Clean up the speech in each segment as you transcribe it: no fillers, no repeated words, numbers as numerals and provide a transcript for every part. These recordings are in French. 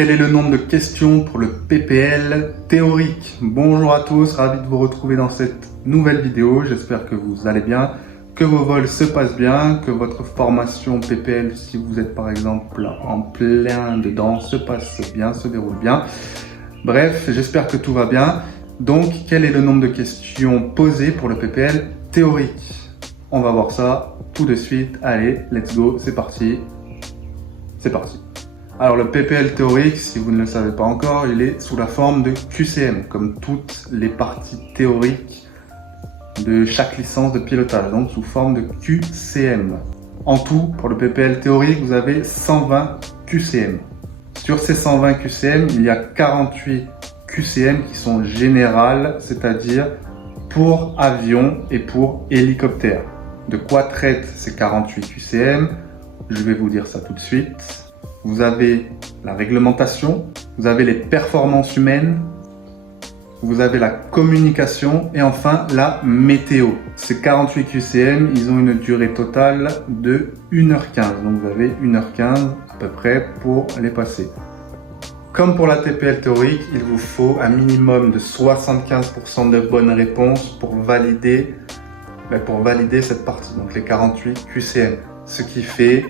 quel est le nombre de questions pour le PPL théorique? Bonjour à tous, ravi de vous retrouver dans cette nouvelle vidéo. J'espère que vous allez bien, que vos vols se passent bien, que votre formation PPL, si vous êtes par exemple en plein dedans, se passe bien, se déroule bien. Bref, j'espère que tout va bien. Donc, quel est le nombre de questions posées pour le PPL théorique? On va voir ça tout de suite. Allez, let's go, c'est parti. C'est parti. Alors le PPL théorique, si vous ne le savez pas encore, il est sous la forme de QCM, comme toutes les parties théoriques de chaque licence de pilotage, donc sous forme de QCM. En tout, pour le PPL théorique, vous avez 120 QCM. Sur ces 120 QCM, il y a 48 QCM qui sont générales, c'est-à-dire pour avion et pour hélicoptère. De quoi traitent ces 48 QCM? Je vais vous dire ça tout de suite. Vous avez la réglementation, vous avez les performances humaines, vous avez la communication et enfin la météo. Ces 48 QCM, ils ont une durée totale de 1h15. Donc vous avez 1h15 à peu près pour les passer. Comme pour la TPL théorique, il vous faut un minimum de 75% de bonnes réponses pour valider cette partie, donc les 48 QCM. Ce qui fait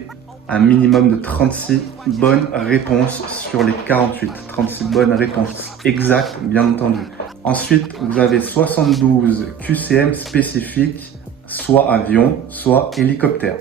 un minimum de 36 bonnes réponses sur les 48. 36 bonnes réponses exactes, bien entendu. Ensuite, vous avez 72 QCM spécifiques, soit avion, soit hélicoptère.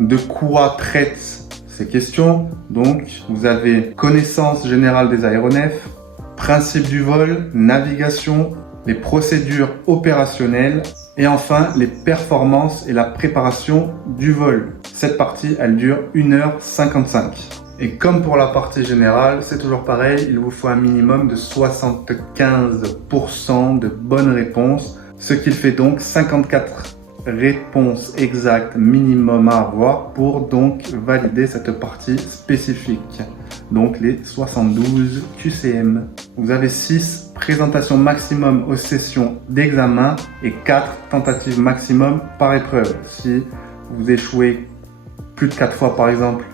De quoi traitent ces questions? Donc, vous avez connaissance générale des aéronefs, principe du vol, navigation, les procédures opérationnelles et enfin les performances et la préparation du vol. Cette partie, elle dure 1h55. Et comme pour la partie générale, c'est toujours pareil, il vous faut un minimum de 75% de bonnes réponses, ce qui fait donc 54 réponses exactes minimum à avoir pour donc valider cette partie spécifique. Donc les 72 QCM. Vous avez 6 présentations maximum aux sessions d'examen et 4 tentatives maximum par épreuve. Si vous échouez plus de 4 fois par exemple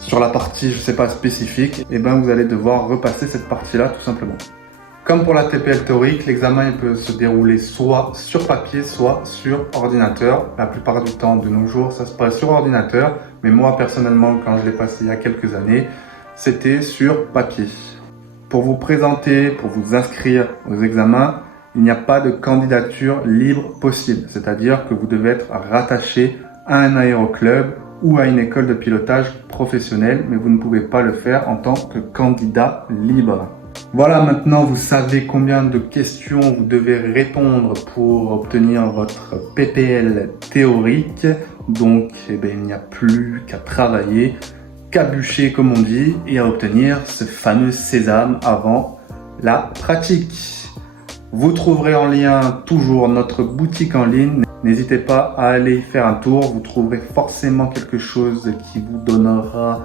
sur la partie, je sais pas, spécifique, et ben vous allez devoir repasser cette partie-là tout simplement. Comme pour la TPL théorique, l'examen il peut se dérouler soit sur papier, soit sur ordinateur. La plupart du temps, de nos jours, ça se passe sur ordinateur. Mais moi, personnellement, quand je l'ai passé il y a quelques années, c'était sur papier. Pour vous présenter, pour vous inscrire aux examens, il n'y a pas de candidature libre possible. C'est-à-dire que vous devez être rattaché à un aéroclub ou à une école de pilotage professionnelle, mais vous ne pouvez pas le faire en tant que candidat libre. Voilà, maintenant vous savez combien de questions vous devez répondre pour obtenir votre PPL théorique. Donc, il n'y a plus qu'à travailler, qu'à bûcher comme on dit, et à obtenir ce fameux sésame avant la pratique. Vous trouverez en lien toujours notre boutique en ligne. N'hésitez pas à aller y faire un tour. Vous trouverez forcément quelque chose qui vous donnera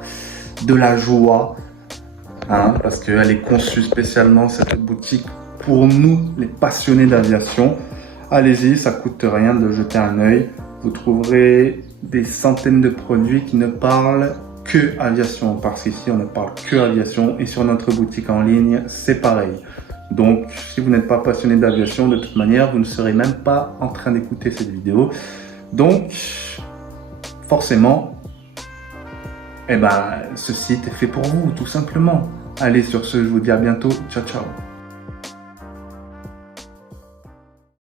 de la joie. Parce qu'elle est conçue spécialement, cette boutique, pour nous, les passionnés d'aviation. Allez-y, ça coûte rien de jeter un œil. Vous trouverez des centaines de produits qui ne parlent que aviation, parce qu'ici, on ne parle que aviation. Et sur notre boutique en ligne, c'est pareil. Donc, si vous n'êtes pas passionné d'aviation, de toute manière, vous ne serez même pas en train d'écouter cette vidéo. Donc, forcément, ce site est fait pour vous, tout simplement. Allez, sur ce, je vous dis à bientôt. Ciao, ciao.